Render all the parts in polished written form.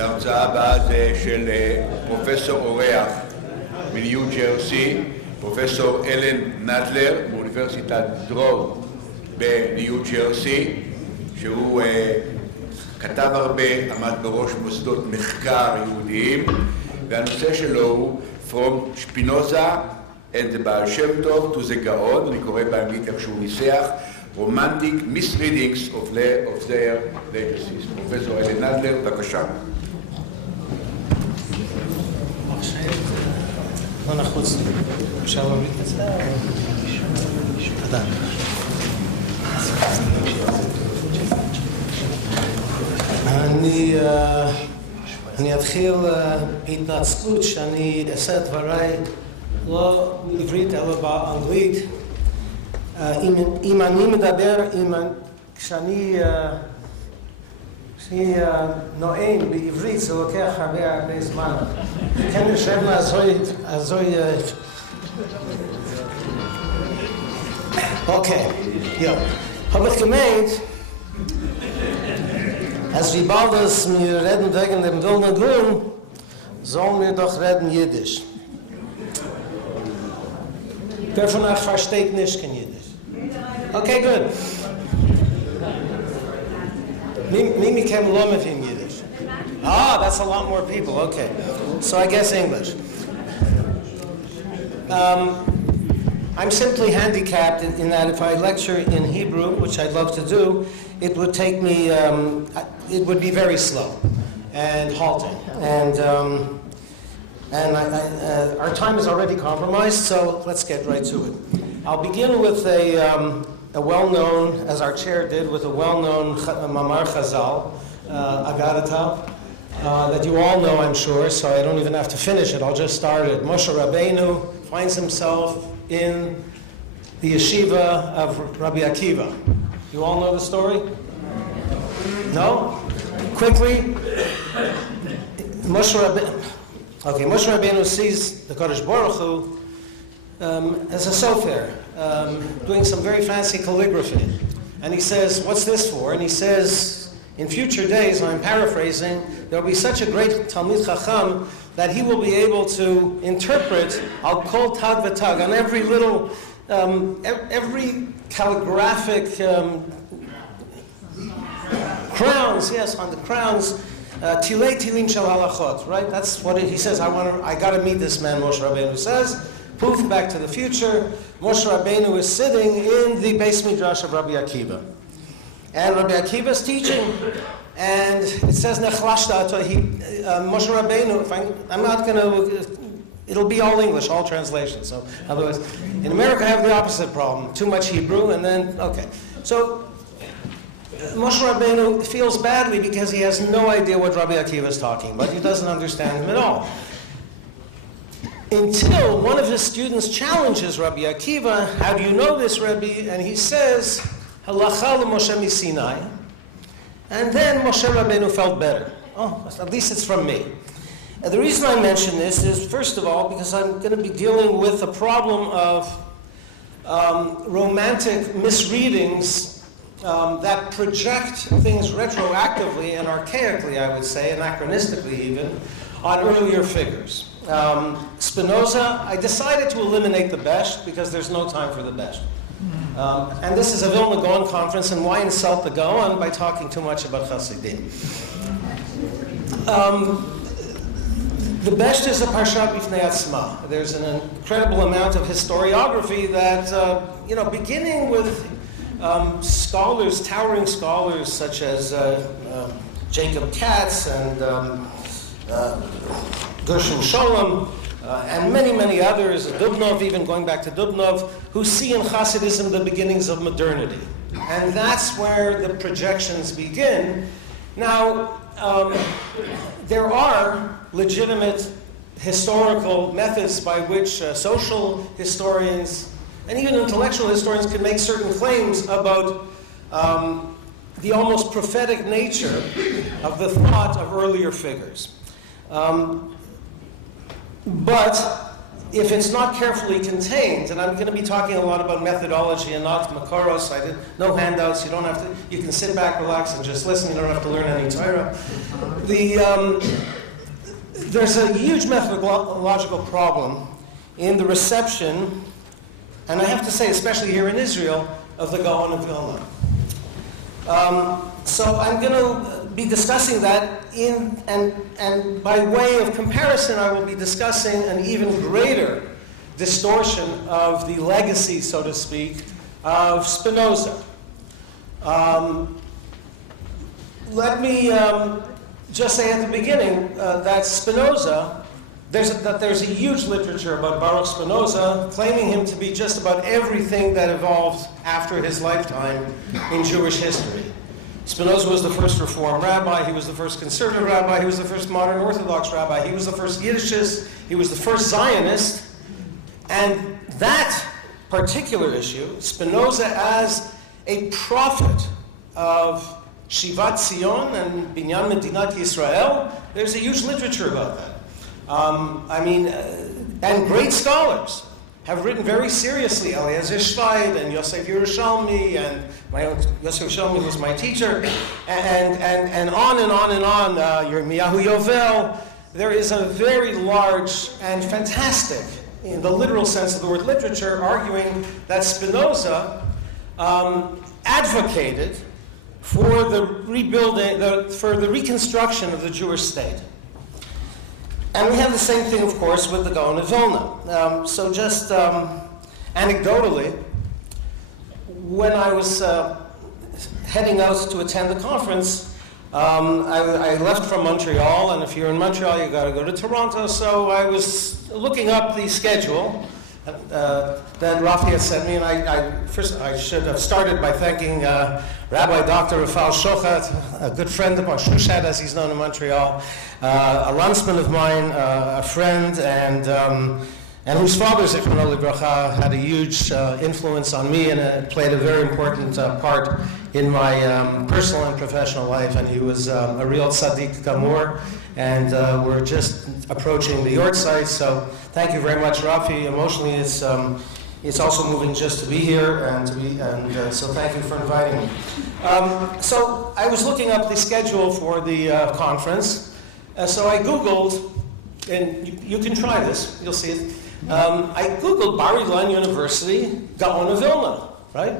וההרצאה הבאה זה של פרופסור אורח מניו ג'רסי, פרופסור אלן נדלר מאוניברסיטת דורות בניו ג'רסי, שהוא כתב הרבה, עמד בראש מוסדות מחקר יהודיים, והנושא שלו הוא From Spinoza and the והשפעתו to the גאון, אני קורא באנגלית איך שהוא ניסח, Romantic Misreadings of their Legacies. פרופסור אלן נדלר, בבקשה. לא נחוץ, אפשר להוריד את זה? תודה. אני אתחיל בהתנצלות שאני אעשה את דבריי לא בעברית אלא באנגלית. אם אני מדבר, כשאני נואם בעברית זה לוקח הרבה זמן. כן נשב לעזוי... אוקיי, ja. Habe ich gemeint, als wir bald wir reden wegen dem Wilden Grün, sollen wir doch reden Jiddisch. Wer von euch versteht nicht kein Jiddisch? Okay, good. Mimi came along with him Yiddish. Ah, that's a lot more people. Okay. So I guess English. I'm simply handicapped in that if I lecture in Hebrew, which I'd love to do, it would take me, it would be very slow and halting. And our time is already compromised, so let's get right to it. I'll begin with a well-known, as our chair did, with a well-known Mamar Chazal, Agadata, that you all know, I'm sure, so I don't even have to finish it. I'll just start it. Moshe Rabbeinu finds himself in the yeshiva of Rabbi Akiva. You all know the story? No? Quickly. Moshe Rabbeinu sees the Kodesh Baruch Hu as a sofer, doing some very fancy calligraphy. And he says, what's this for? And he says, in future days, I'm paraphrasing, there will be such a great Talmid Chacham that he will be able to interpret al kol tag v'tag, on every little, every calligraphic crowns, yes, on the crowns, tilei tilim shel halachot, right? That's what he says. I got to meet this man, Moshe Rabbeinu says. Poof, back to the future. Moshe Rabbeinu is sitting in the Beis Midrash of Rabbi Akiva. And Rabbi Akiva is teaching. And it says, Nechlashta, Moshe Rabbeinu, I'm not going to, it'll be all English, all translations. So otherwise, in America I have the opposite problem. Too much Hebrew and then, okay. So Moshe Rabbeinu feels badly because he has no idea what Rabbi Akiva is talking about. He doesn't understand him at all. Until one of his students challenges Rabbi Akiva, how do you know this, Rabbi? And he says, Halacha l'Moshe miSinai. And then Moshe Rabbeinu felt better. Oh, at least it's from me. And the reason I mention this is, first of all, because I'm going to be dealing with the problem of romantic misreadings that project things retroactively and archaically, I would say, anachronistically even, on earlier figures. Spinoza, I decided to eliminate the Besht because there's no time for the Besht. And this is a Vilna Gaon conference, and why insult the Gaon by talking too much about Chassidim? The Besht is a parsha b'fnei atzma. There's an incredible amount of historiography that, beginning with scholars, towering scholars such as Jacob Katz and Gershon Sholem, and many, many others, Dubnov, even going back to Dubnov, who see in Hasidism the beginnings of modernity. And that's where the projections begin. Now, there are legitimate historical methods by which social historians and even intellectual historians can make certain claims about the almost prophetic nature of the thought of earlier figures. But if it's not carefully contained, and I'm going to be talking a lot about methodology and not makaros, no handouts, you don't have to, you can sit back, relax, and just listen, you don't have to learn any Torah. There's a huge methodological problem in the reception, and I have to say, especially here in Israel, of the Gaon of Vilna. So I'm going to be discussing that and by way of comparison, I will be discussing an even greater distortion of the legacy, so to speak, of Spinoza. Let me just say at the beginning that Spinoza, there's a huge literature about Baruch Spinoza, claiming him to be just about everything that evolved after his lifetime in Jewish history. Spinoza was the first Reform rabbi, he was the first conservative rabbi, he was the first modern Orthodox rabbi, he was the first Yiddishist, he was the first Zionist, and that particular issue, Spinoza as a prophet of Shivat Zion and Binyan Medinat Yisrael, there's a huge literature about that. And great scholars have written very seriously. Eliezer Schweid and Yosef Yerushalmi, and Yosef Yerushalmi was my teacher, and on and on and on. Yirmiyahu Yovel. There is a very large and fantastic, in the literal sense of the word, literature arguing that Spinoza advocated for the rebuilding, for the reconstruction of the Jewish state. And we have the same thing, of course, with the Gaon of Vilna. So just anecdotally, when I was heading out to attend the conference, I left from Montreal, and if you're in Montreal, you've got to go to Toronto. So I was looking up the schedule that Rafi had sent me, and I should have started by thanking Rabbi Dr. Rafal Shochat, a good friend of mine, Shushat, as he's known in Montreal, a landsman of mine, a friend, and whose father, Zichrono Libracha, had a huge influence on me and played a very important part in my personal and professional life. And he was a real tzaddik gamur, and we're just approaching the Yortzeit, so thank you very much, Rafi. Emotionally, it's also moving just to be here, and so thank you for inviting me. So I was looking up the schedule for the conference, so I Googled, and you can try this, you'll see it. I Googled Bar-Ilan University, Gaon of Vilna, right?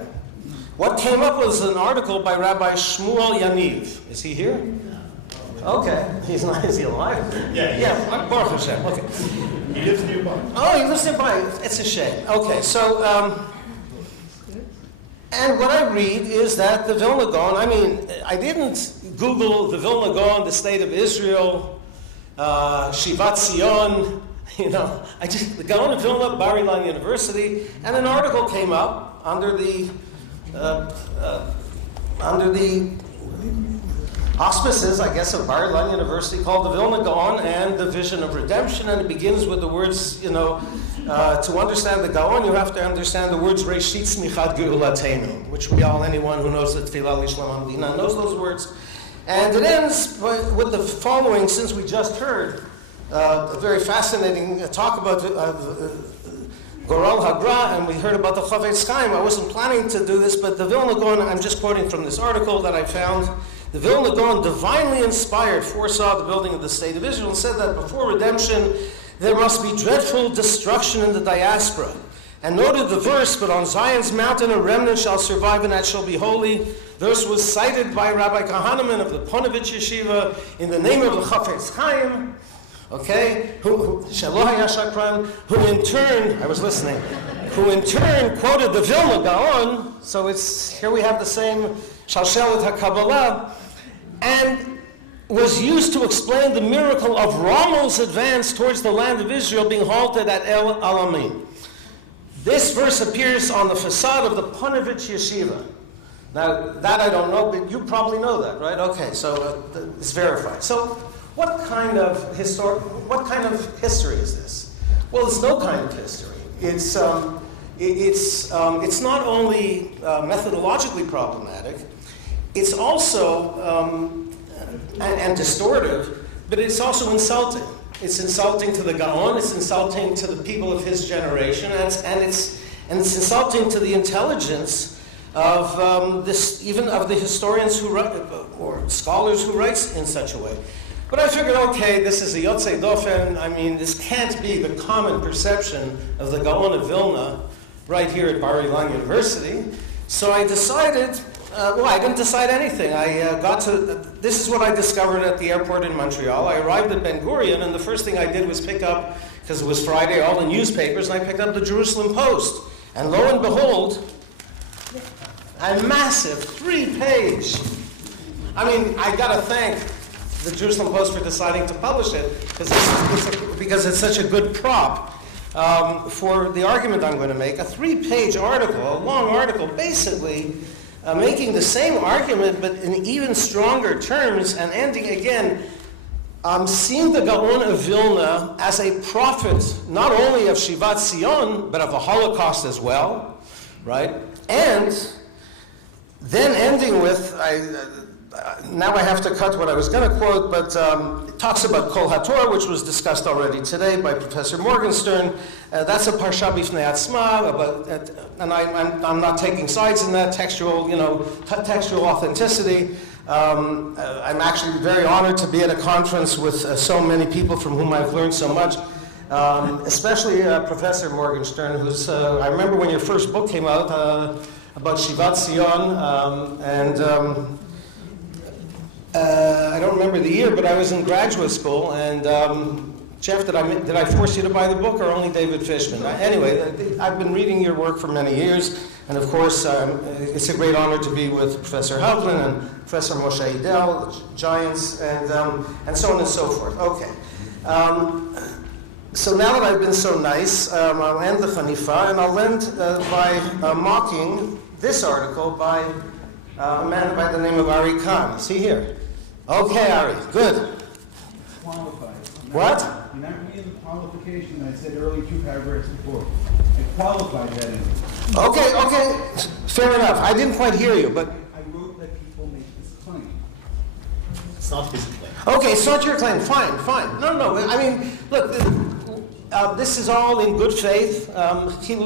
What came up was an article by Rabbi Shmuel Yaniv. Is he here? Okay, is he alive? Yeah, Baruch Hashem, okay. He lives nearby. Oh, he lives nearby. It's a shame. Okay, so, and what I read is that the Vilna Gaon, I didn't Google the Vilna Gaon, the state of Israel, Shivat Zion, the Gaon of Vilna, Bar-Ilan University, and an article came up under the auspices, I guess, of Bar-Ilan University, called the Vilna Gaon and the Vision of Redemption, and it begins with the words, to understand the Gaon, you have to understand the words Reishit Smichad Geulatenu, which anyone who knows the Tefillah Lishlam Amdina knows those words. And it ends with the following, since we just heard a very fascinating talk about Goral Hagra, and we heard about the Chavetz Chaim. I wasn't planning to do this, but the Vilna Gaon, I'm just quoting from this article that I found. The Vilna Gaon, divinely inspired, foresaw the building of the state of Israel and said that before redemption, there must be dreadful destruction in the diaspora. And noted the verse, but on Zion's mountain a remnant shall survive and that shall be holy. Verse was cited by Rabbi Kahaneman of the Ponevezh Yeshiva in the name of the Chavetz Chaim, okay, who in turn, I was listening, who in turn quoted the Vilna Gaon, so here we have the same Shalshelet HaKabbalah, and was used to explain the miracle of Rommel's advance towards the land of Israel being halted at El Alamein. This verse appears on the facade of the Ponevezh Yeshiva. Now, that I don't know, but you probably know that, right? Okay, so it's verified. So, what kind of history is this? Well, it's no kind of history. It's not only methodologically problematic, it's also and distortive, but it's also insulting. It's insulting to the Gaon. It's insulting to the people of his generation, and it's insulting to the intelligence of even of the historians who write, or scholars who write in such a way. But I figured, okay, this is a yotzei dofen. I mean, this can't be the common perception of the Gaon of Vilna right here at bar-Ilan University. So I decided, well, I didn't decide anything. This is what I discovered at the airport in Montreal. I arrived at Ben Gurion, and the first thing I did was pick up, because it was Friday, all the newspapers, and I picked up the Jerusalem Post. And lo and behold, a massive 3-page. I mean, I got to thank the Jerusalem Post for deciding to publish it, because it's such a good prop for the argument I'm going to make. A 3-page article, a long article, basically making the same argument but in even stronger terms, and ending again, seeing the Gaon of Vilna as a prophet not only of Shivat Zion but of the Holocaust as well, right? And then ending with, now I have to cut what I was going to quote, but it talks about Kol HaTorah, which was discussed already today by Professor Morgenstern. That's a parsha bifnei atzma, and I'm not taking sides in that textual, textual authenticity. I'm actually very honored to be at a conference with so many people from whom I've learned so much, especially Professor Morgenstern, who's, I remember when your first book came out about Shivat Zion, and I don't remember the year, but I was in graduate school, and Jeff, did I force you to buy the book, or only David Fishman? Anyway, I've been reading your work for many years, and of course, it's a great honor to be with Professor Pלדמן and Professor Moshe Idel, giants, and so on and so forth. Okay. So now that I've been so nice, I'll end the Hanifa, and I'll end by mocking this article by a man by the name of Ari Khan. Is he here? Okay, Ari, good. Qualified. What? You're not reading the qualification I said early 2 paragraphs before. I qualified that in. Okay, fair enough. I didn't quite hear you, but... I wrote that people make this claim. It's not his claim. Okay, it's not your claim. Fine. No. I mean, look, this is all in good faith. Okay,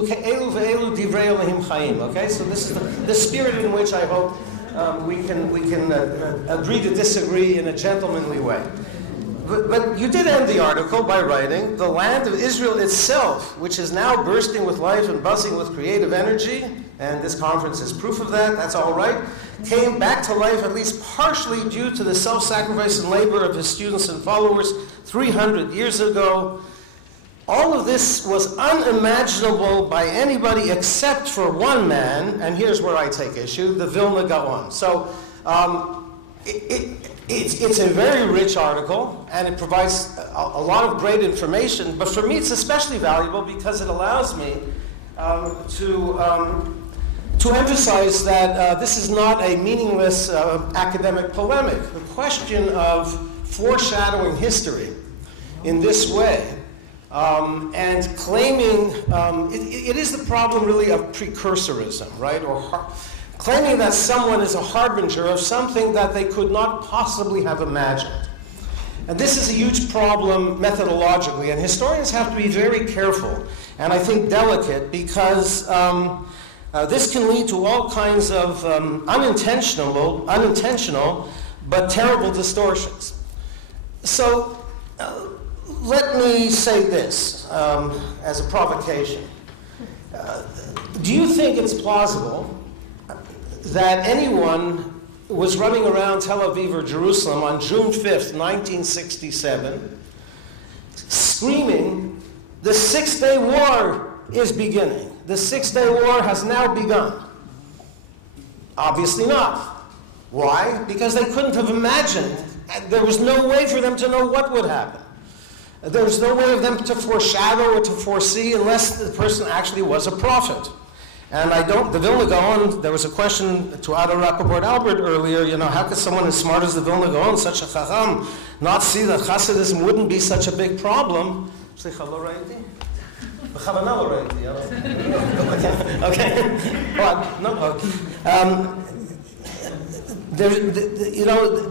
so this is the spirit in which I hope we can agree to disagree in a gentlemanly way. But you did end the article by writing, the land of Israel itself, which is now bursting with life and buzzing with creative energy, and this conference is proof of that, that's all right, came back to life at least partially due to the self-sacrifice and labor of his students and followers 300 years ago. All of this was unimaginable by anybody except for one man, and here's where I take issue, the Vilna Gaon. So it's a very rich article, and it provides a lot of great information, but for me it's especially valuable because it allows me to emphasize that this is not a meaningless academic polemic. The question of foreshadowing history in this way and claiming, it is the problem really of precursorism, right? Or claiming that someone is a harbinger of something that they could not possibly have imagined. And this is a huge problem methodologically, and historians have to be very careful, and I think delicate, because this can lead to all kinds of unintentional but terrible distortions. So let me say this as a provocation. Do you think it's plausible that anyone was running around Tel Aviv or Jerusalem on June 5th, 1967, screaming, "The Six-Day War is beginning. The Six-Day War has now begun"? Obviously not. Why? Because they couldn't have imagined. There was no way for them to know what would happen. There was no way of them to foreshadow or to foresee unless the person actually was a prophet. And the Vilna Gaon, there was a question to Ada Rappaport Albert earlier, how could someone as smart as the Vilna Gaon, such a chacham, not see that Hasidism wouldn't be such a big problem? Okay.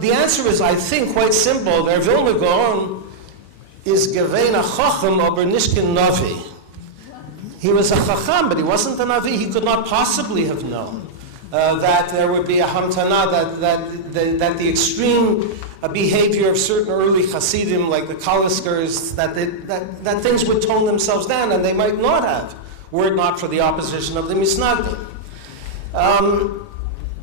The answer is, I think, quite simple. Their Vilna Gaon is gewein a chacham aber nishkin navi. He was a chacham, but he wasn't a navi. He could not possibly have known that there would be a hamtana, that the extreme behavior of certain early Hasidim, like the Kaliskers, that things would tone themselves down, and they might not have, were it not for the opposition of the Misreadings.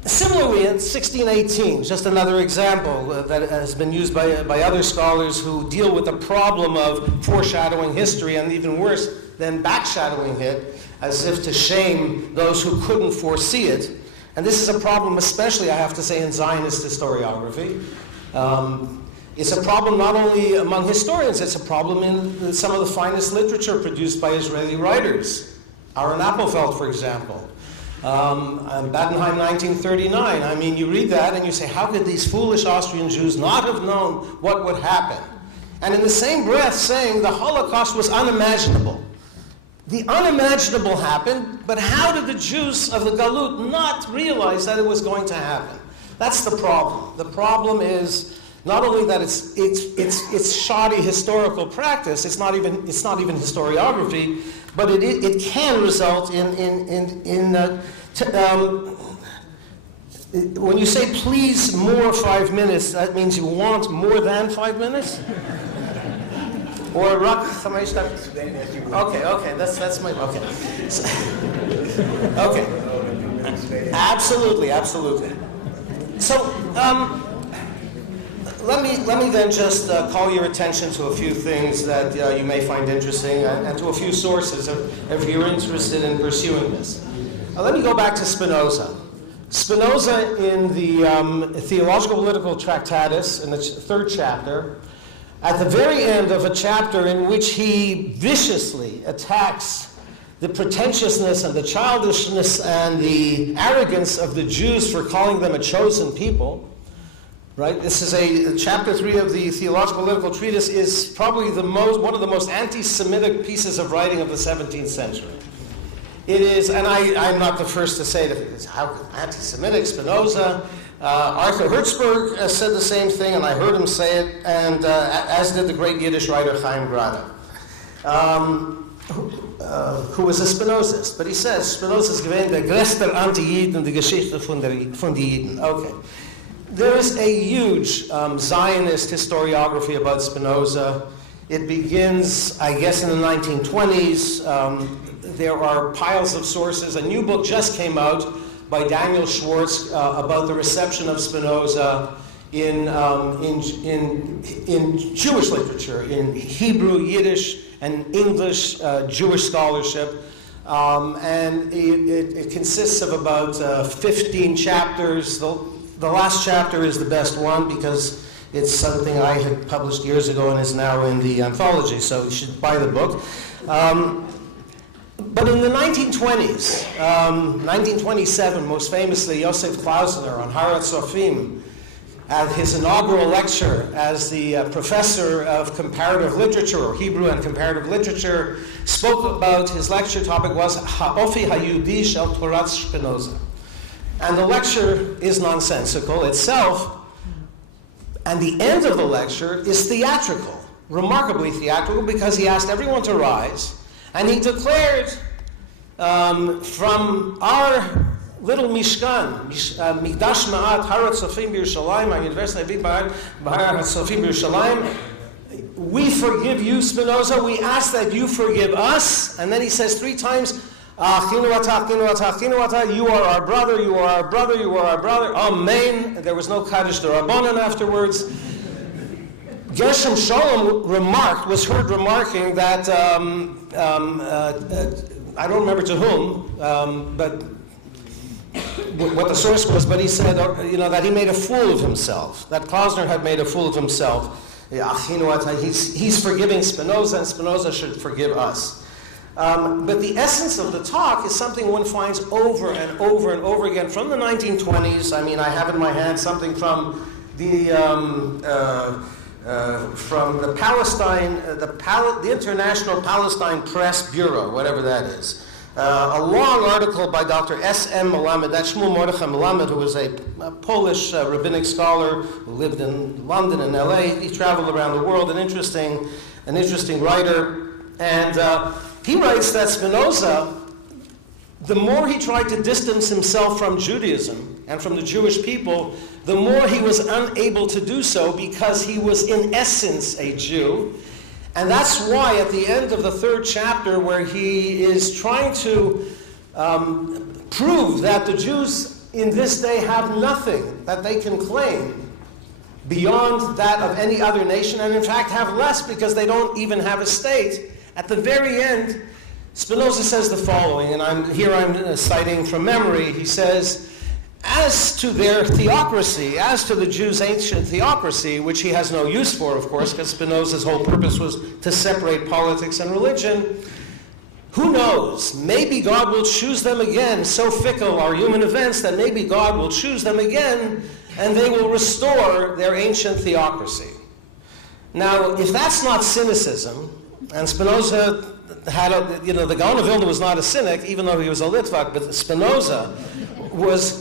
Similarly, in 1618, just another example that has been used by other scholars who deal with the problem of foreshadowing history, and even worse than backshadowing it, as if to shame those who couldn't foresee it. And this is a problem, especially, I have to say, in Zionist historiography. It's a problem not only among historians, it's a problem in some of the finest literature produced by Israeli writers. Aaron Appelfeld, for example. Badenheim, 1939. I mean, you read that and you say, how could these foolish Austrian Jews not have known what would happen? And in the same breath saying the Holocaust was unimaginable. The unimaginable happened, but how did the Jews of the Galut not realize that it was going to happen? That's the problem. The problem is not only that it's shoddy historical practice, it's not even historiography, but it can result when you say please more 5 minutes, that means you want more than 5 minutes? Or rak chamesh okay, that's my okay. Okay. Absolutely. So let me then just call your attention to a few things that you may find interesting, and to a few sources if you're interested in pursuing this. Let me go back to Spinoza. Spinoza in the Theological Political Tractatus, in the third chapter, at the very end of a chapter in which he viciously attacks the pretentiousness and the childishness and the arrogance of the Jews for calling them a chosen people, right? This is chapter 3 of the Theological Political Treatise is probably one of the most anti-Semitic pieces of writing of the 17th century. It is, and I'm not the first to say that it's how anti-Semitic. Spinoza, Arthur Hertzberg said the same thing, and I heard him say it, and as did the great Yiddish writer Chaim Grada, who was a Spinozist. But he says, Spinoza's gewähnt der größte Anti-Jid in der Geschichte von den Jiden. Okay. There is a huge Zionist historiography about Spinoza. It begins, I guess, in the 1920s. There are piles of sources. A new book just came out by Daniel Schwartz about the reception of Spinoza in Jewish literature, in Hebrew, Yiddish, and English Jewish scholarship. And it consists of about 15 chapters. The last chapter is the best one because it's something I had published years ago and is now in the anthology, so you should buy the book. But in the 1920s, 1927, most famously, Yosef Klausner on Harat Sofim, at his inaugural lecture as the professor of comparative literature, or Hebrew and comparative literature, spoke about, his lecture topic was Ha'ofi Hayudi Shel Torat Spinoza. And the lecture is nonsensical itself, and the end of the lecture is theatrical, remarkably theatrical, because he asked everyone to rise, and he declared from our little Mishkan, Mikdash Ma'at, Harat Sofim B'Yerushalayim, University of Harat Sofim B'Yerushalayim, we forgive you, Spinoza, we ask that you forgive us. And then he says 3 times, Achinu ata, achinu ata, achinu ata, you are our brother, you are our brother, you are our brother, Amen. There was no Kaddish D'Rabbanan afterwards. Gershom Sholem was heard remarking that, I don't remember to whom, but what the source was, but he said, that he made a fool of himself, that Klausner had made a fool of himself. He's forgiving Spinoza, and Spinoza should forgive us. But the essence of the talk is something one finds over and over and over again from the 1920s. I mean, I have in my hand something from the Palestine, the International Palestine Press Bureau, whatever that is. A long article by Dr. S.M. Melamed, that's Shmuel Mordechai Melamed, who was a Polish rabbinic scholar who lived in London and L.A. He traveled around the world, an interesting writer. And he writes that Spinoza, the more he tried to distance himself from Judaism and from the Jewish people, the more he was unable to do so because he was in essence a Jew. And that's why at the end of the 3rd chapter, where he is trying to prove that the Jews in this day have nothing that they can claim beyond that of any other nation, and in fact have less because they don't even have a state, at the very end, Spinoza says the following, and I'm citing from memory. He says, as to their theocracy, as to the Jews' ancient theocracy, which he has no use for, of course, because Spinoza's whole purpose was to separate politics and religion, who knows? Maybe God will choose them again. So fickle are human events that maybe God will choose them again and they will restore their ancient theocracy. Now, if that's not cynicism, and Spinoza had the Gaon of Vilna was not a cynic, even though he was a Litvak, but Spinoza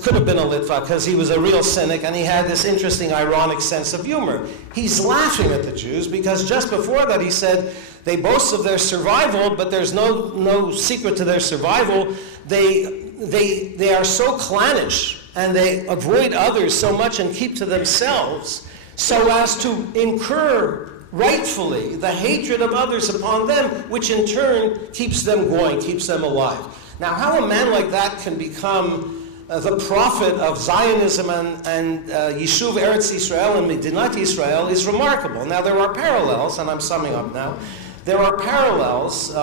could have been a Litvak because he was a real cynic and he had this interesting ironic sense of humor. He's laughing at the Jews because just before that he said they boast of their survival, but there's no secret to their survival. They are so clannish and they avoid others so much and keep to themselves so as to incur rightfully the hatred of others upon them, which in turn keeps them going, keeps them alive. Now, how a man like that can become the prophet of Zionism and Yishuv Eretz Yisrael and Medinat Yisrael is remarkable. Now, there are parallels, and I'm summing up now. There are parallels,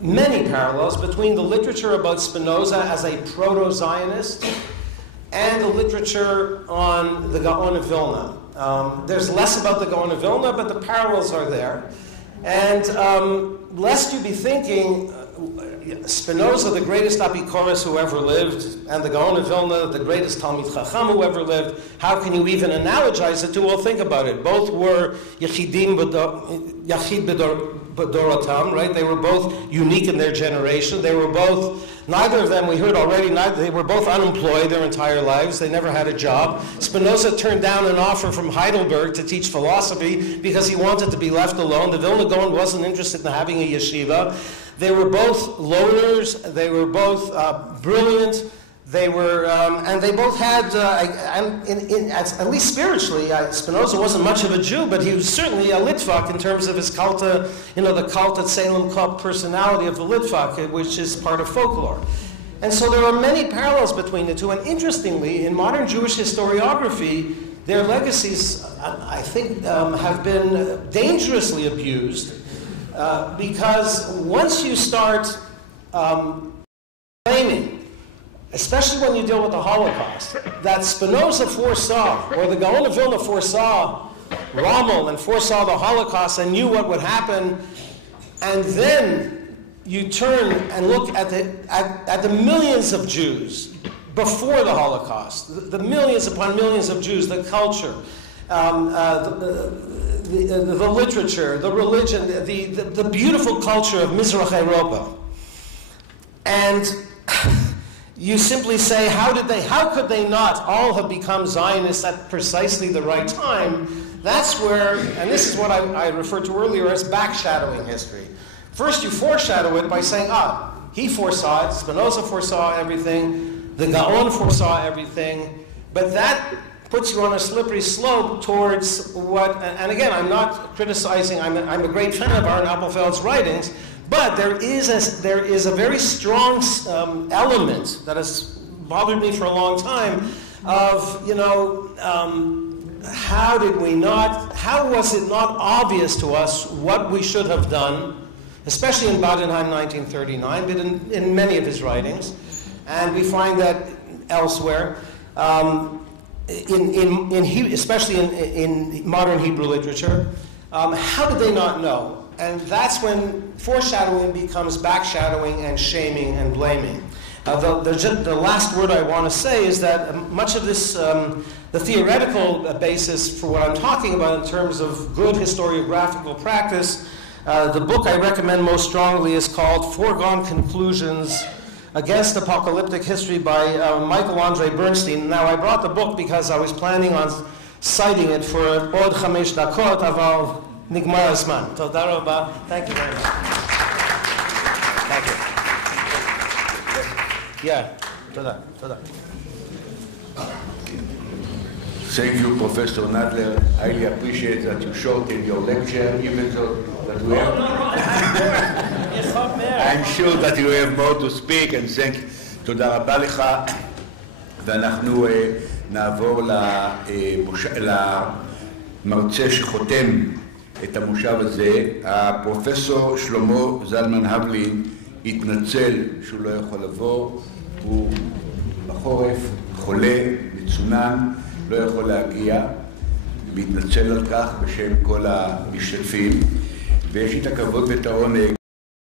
many parallels, between the literature about Spinoza as a proto-Zionist and the literature on the Gaon of Vilna. There's less about the Gaon of Vilna, but the parallels are there. And lest you be thinking, Spinoza, the greatest Apikoros who ever lived, and the Gaon of Vilna, the greatest Talmid Chacham who ever lived, how can you even analogize the two? Well, think about it. Both were Yachid B'Dorotam, right? They were both unique in their generation. They were both, neither of them, we heard already, they were both unemployed their entire lives. They never had a job. Spinoza turned down an offer from Heidelberg to teach philosophy because he wanted to be left alone. The Vilna Gaon wasn't interested in having a yeshiva. They were both loners. They were both brilliant. They were, and they both had, at least spiritually, Spinoza wasn't much of a Jew, but he was certainly a Litvak in terms of his Kalta, the Kalta Tselem Kop personality of the Litvak, which is part of folklore. And so there are many parallels between the two. And interestingly, in modern Jewish historiography, their legacies, I think, have been dangerously abused because once you start claiming, especially when you deal with the Holocaust, that Spinoza foresaw, or the Gaon of Vilna foresaw Rommel and foresaw the Holocaust and knew what would happen, and then you turn and look at the millions of Jews before the Holocaust, the millions upon millions of Jews, the culture, the literature, the religion, the beautiful culture of Mizrach Europa. And you simply say, how could they not all have become Zionists at precisely the right time? That's where, and this is what I referred to earlier as backshadowing history. First you foreshadow it by saying, he foresaw it, Spinoza foresaw everything, the Gaon foresaw everything, but that puts you on a slippery slope towards what, and again, I'm not criticizing, I'm a great fan of Aaron Appelfeld's writings, but there is a very strong element that has bothered me for a long time of, how was it not obvious to us what we should have done, especially in Badenheim 1939, but in many of his writings, and we find that elsewhere, especially in modern Hebrew literature. How did they not know? And that's when foreshadowing becomes backshadowing and shaming and blaming. The last word I want to say is that much of this, the theoretical basis for what I'm talking about in terms of good historiographical practice, The book I recommend most strongly is called Foregone Conclusions Against Apocalyptic History by Michael Andre Bernstein. Now, I brought the book because I was planning on citing it for עוד 5 דקות, אבל נגמר הזמן. תודה רבה. Thank you very much. Thank you. Yeah, תודה. Thank you, Professor Nadler. I highly appreciate that you shortened your lecture, even though that we have... I'm sure that you have more to speak, and thank you. תודה רבה לך. ואנחנו נעבור למרצה שחותם את המושב הזה. הפרופסור שלמה זלמן הבלין התנצל שהוא לא יכול לבוא. הוא בחורף, חולה, מצונן. לא יכול להגיע, מתנצל על כך בשם כל המשתתפים, ויש לי את הכבוד ואת העונג